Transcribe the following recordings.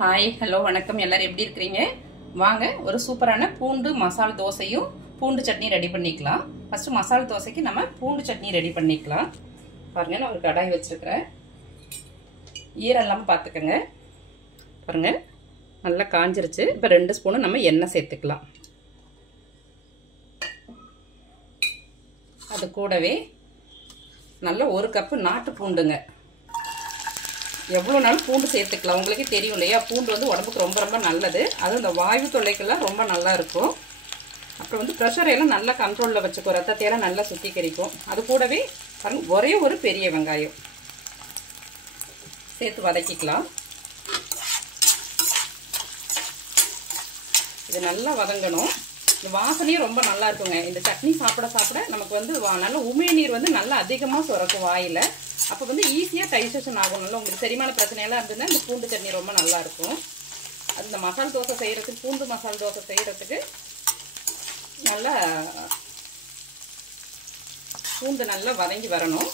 Hi hello வணக்கம். எல்லாரும் எப்படி இருக்கிறீங்க? வாங்க ஒரு சூப்பரான பூண்டு மசால் தோசையும் பூண்டு சட்னி ரெடி பண்ணிக்கலாம். ஃபர்ஸ்ட் மசால் தோசைக்கு நம்ம பூண்டு சட்னி ரெடி பண்ணிக்கலாம். பாருங்க, நான் ஒரு கடாய் வச்சிருக்கிறேன். ஈரம் இல்லாமல் பார்த்துக்கோங்க. பாருங்க, நல்லா காஞ்சிருச்சு. இப்போ 2 ஸ்பூன் நம்ம எண்ணெய் சேர்த்துக்கலாம். அது கூடவே நல்ல 1 கப்பு நாட்டு பூண்டுங்க. எவ்வளோ நாள் பூண்டு சேர்த்துக்கலாம். உங்களுக்கே தெரியும் இல்லையா, பூண்டு வந்து உடம்புக்கு ரொம்ப ரொம்ப நல்லது. அதுவும் இந்த வாயு தொல்லைக்கெல்லாம் ரொம்ப நல்லா இருக்கும். அப்புறம் வந்து ப்ரெஷரையெல்லாம் நல்லா கண்ட்ரோலில் வச்சுக்கும், ரத்தத்தையெல்லாம் நல்லா சுத்திகரிக்கும். அது கூடவே ஒரே ஒரு பெரிய வெங்காயம் சேர்த்து வதக்கிக்கலாம். இது நல்லா வதங்கணும். இந்த வாசனையும் ரொம்ப நல்லா இருக்குங்க. இந்த சட்னி சாப்பிட சாப்பிட நமக்கு வந்து நல்ல உமிழ்நீர் வந்து நல்லா அதிகமாக சுரக்கும் வாயில். அப்போ வந்து ஈஸியாக டைஜஷன் ஆகும். நல்லா உங்களுக்கு செரிமான பிரச்சனையெல்லாம் இருந்ததுன்னா இந்த பூண்டு சட்னி ரொம்ப நல்லா இருக்கும். அது இந்த மசால் தோசை செய்கிறதுக்கு, பூண்டு மசால் தோசை செய்கிறதுக்கு நல்லா பூண்டு நல்லா வதங்கி வரணும்.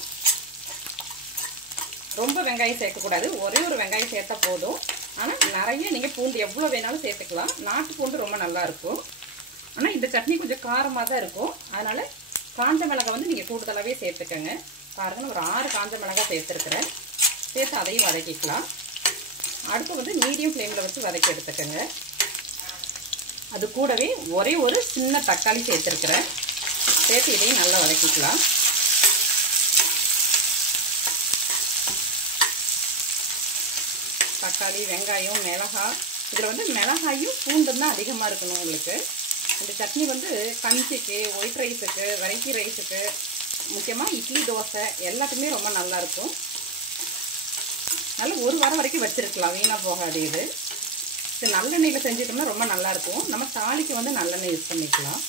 ரொம்ப வெங்காயம் சேர்க்கக்கூடாது. ஒரே ஒரு வெங்காயம் சேர்த்தா போதும். ஆனால் நிறைய நீங்கள் பூண்டு எவ்வளோ வேணாலும் சேர்த்துக்கலாம். நாட்டு பூண்டு ரொம்ப நல்லா இருக்கும். ஆனால் இந்த சட்னி கொஞ்சம் காரமாக தான் இருக்கும். அதனால் காஞ்ச மிளகாய் வந்து நீங்கள் கூடுதலாகவே சேர்த்துக்கங்க. பாருங்கள், ஒரு 6 காஞ்ச மிளகாய் சேர்த்துருக்குறேன். சேர்த்து அதையும் வதக்கிக்கலாம். அடுப்பு வந்து மீடியம் ஃப்ளேமில் வச்சு வதக்கி எடுத்துக்கோங்க. அது கூடவே ஒரே ஒரு சின்ன தக்காளி சேர்த்துருக்குறேன். சேர்த்து இதையும் நல்லா வதக்கிக்கலாம். தக்காளி, வெங்காயம், மிளகாய், இதில் வந்து மிளகாயும் பூண்டும் தான் அதிகமாக இருக்கணும் உங்களுக்கு. இந்த சட்னி வந்து கஞ்சிக்கு, ஒயிட் ரைஸுக்கு, வெரைட்டி ரைஸுக்கு, முக்கியமாக இட்லி, தோசை எல்லாத்துக்குமே ரொம்ப நல்லாயிருக்கும். நல்லா 1 வாரம் வரைக்கும் வச்சுருக்கலாம், வீணாக போகாது. இது நல்லெண்ணெயில் செஞ்சுட்டோம்னா ரொம்ப நல்லாயிருக்கும். நம்ம தாளிக்கு வந்து நல்லெண்ணெய் யூஸ் பண்ணிக்கலாம்.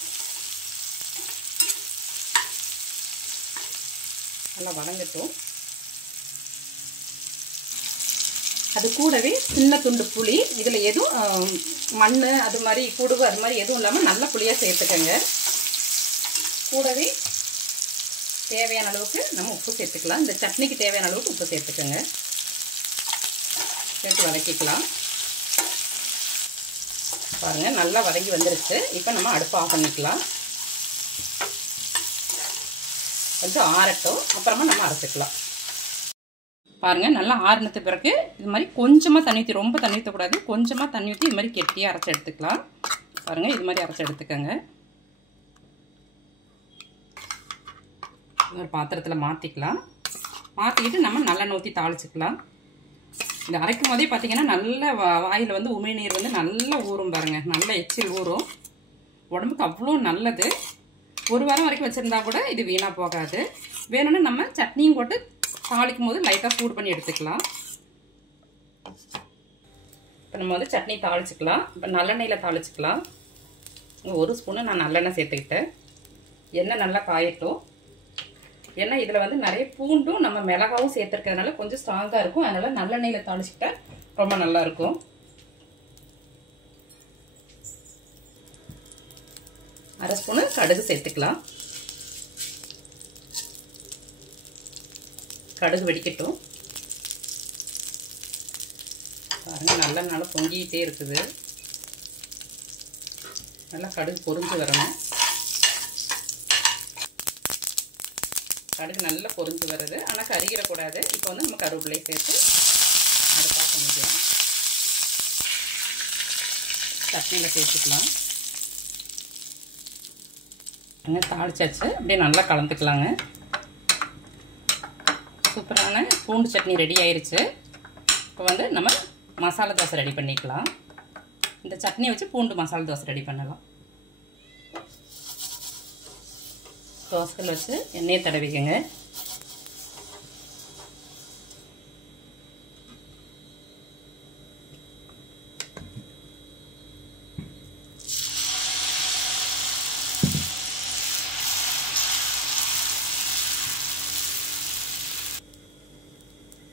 நல்லா வதங்கட்டும். அது கூடவே சின்ன துண்டு புளி, இதில் எதுவும் மண் அது மாதிரி குடுவு அது மாதிரி எதுவும் இல்லாமல் நல்ல புளியாக சேர்த்துக்கங்க. கூடவே தேவையான அளவுக்கு நம்ம உப்பு சேர்த்துக்கலாம். இந்த சட்னிக்கு தேவையான அளவுக்கு உப்பு சேர்த்துக்கோங்க. சேர்த்து வதக்கிக்கலாம். பாருங்கள், நல்லா வதங்கி வந்துருச்சு. இப்போ நம்ம அடுப்பு ஆஃப் பண்ணிக்கலாம். கொஞ்சம் ஆறட்டும், அப்புறமா நம்ம அரைச்சிக்கலாம். பாருங்கள், நல்லா ஆறுனது பிறகு இது மாதிரி கொஞ்சமாக தண்ணி ஊற்றி, ரொம்ப தண்ணி ஊற்றக்கூடாது, கொஞ்சமாக தண்ணி ஊற்றி இது மாதிரி கெட்டியாக அரைச்சி எடுத்துக்கலாம். பாருங்கள், இது மாதிரி அரைச்சி எடுத்துக்கோங்க. ஒரு பாத்திரத்தில் மாற்றிக்கலாம். மாற்றிக்கிட்டு நம்ம நல்லெண்ணெய் ஊற்றி தாளிச்சிக்கலாம். இந்த அரைக்கும் போதே பார்த்தீங்கன்னா நல்ல வாயில் வந்து உமிழ்நீர் வந்து நல்லா ஊறும். பாருங்கள், நல்ல எச்சில் ஊறும். உடம்புக்கு அவ்வளோ நல்லது. 1 வாரம் வரைக்கும் வச்சுருந்தா கூட இது வீணாக போகாது. வேணும்னா நம்ம சட்னியும் போட்டு தாளிக்கும் போது லைட்டாக சூடு பண்ணி எடுத்துக்கலாம். இப்போ நம்ம வந்து சட்னி தாளிச்சிக்கலாம். இப்போ நல்லெண்ணெயில் தாளிச்சிக்கலாம். 1 ஸ்பூனு நான் நல்லெண்ணெய் சேர்த்துக்கிட்டேன். எண்ணெய் நல்லா காயட்டும். ஏன்னா இதில் வந்து நிறைய பூண்டும் நம்ம மிளகாவும் சேர்த்துருக்கிறதுனால கொஞ்சம் ஸ்ட்ராங்காக இருக்கும். அதனால் நல்லெண்ணெயில் தாளிச்சிக்கிட்டா ரொம்ப நல்லாயிருக்கும். அரை ஸ்பூனு கடுகு சேர்த்துக்கலாம். கடுகு வெடிக்கட்டும். பாருங்கள், நல்லா பொங்கிக்கிட்டே இருக்குது. நல்லா கடுகு பொரிஞ்சு வரணும். கடுகு நல்லா பொரிஞ்சு வருது, ஆனால் கருகிடக்கூடாது. இப்போ வந்து நம்ம கருவேப்பிலை சேர்த்து அடுப்பா பண்ணிக்கலாம். சட்னியில் சேர்த்துக்கலாம். தாளிச்சாச்சு. அப்படியே நல்லா கலந்துக்கலாங்க. சூப்பரான பூண்டு சட்னி ரெடி ஆயிடுச்சு. இப்போ வந்து நம்ம மசாலா தோசை ரெடி பண்ணிக்கலாம். இந்த சட்னி வச்சு பூண்டு மசாலா தோசை ரெடி பண்ணலாம். தோசைகள் வச்சு எண்ணெயை தடவிக்கங்க.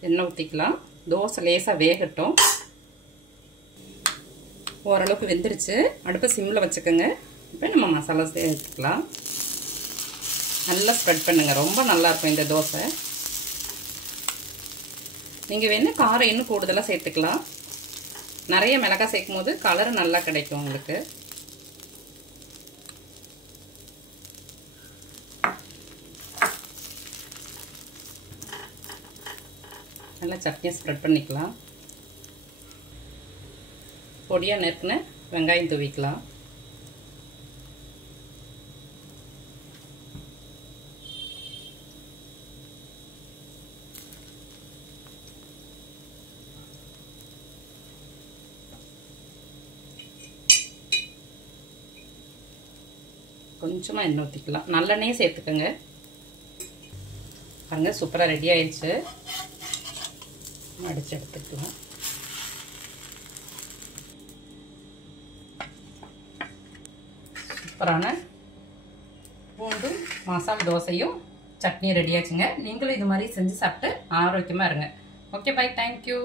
எண்ணெய் ஊற்றிக்கலாம். தோசை லேசாக வேகட்டும். ஓரளவுக்கு வெந்துருச்சு. அடுப்பை சிம்மில் வச்சுக்கோங்க. இப்போ நம்ம மசாலா சேர்த்துக்கலாம். நல்லா ஸ்ப்ரெட் பண்ணுங்கள். ரொம்ப நல்லாயிருக்கும் இந்த தோசை. நீங்கள் வேணால் காரம் இன்னும் கூடுதலாக சேர்த்துக்கலாம். நிறைய மிளகாய் சேர்க்கும் போது கலர் நல்லா கிடைக்கும் உங்களுக்கு. நல்லா சட்னியை ஸ்ப்ரெட் பண்ணிக்கலாம். பொடியாக நறுக்குன வெங்காயம் தூவிக்கலாம். கொஞ்சமாக எண்ணெய் ஊற்றிக்கலாம். நல்லெண்ணெயே சேர்த்துக்கோங்க. பாருங்கள் சூப்பராக ரெடி ஆயிடுச்சு. அடித்து எடுத்துக்கலாம். சூப்பரான பூண்டு மசாலா தோசையும் சட்னியும் ரெடி ஆச்சுங்க. நீங்களும் இது மாதிரி செஞ்சு சாப்பிட்டு ஆரோக்கியமாக இருங்க. Okay, bye. தேங்க்யூ.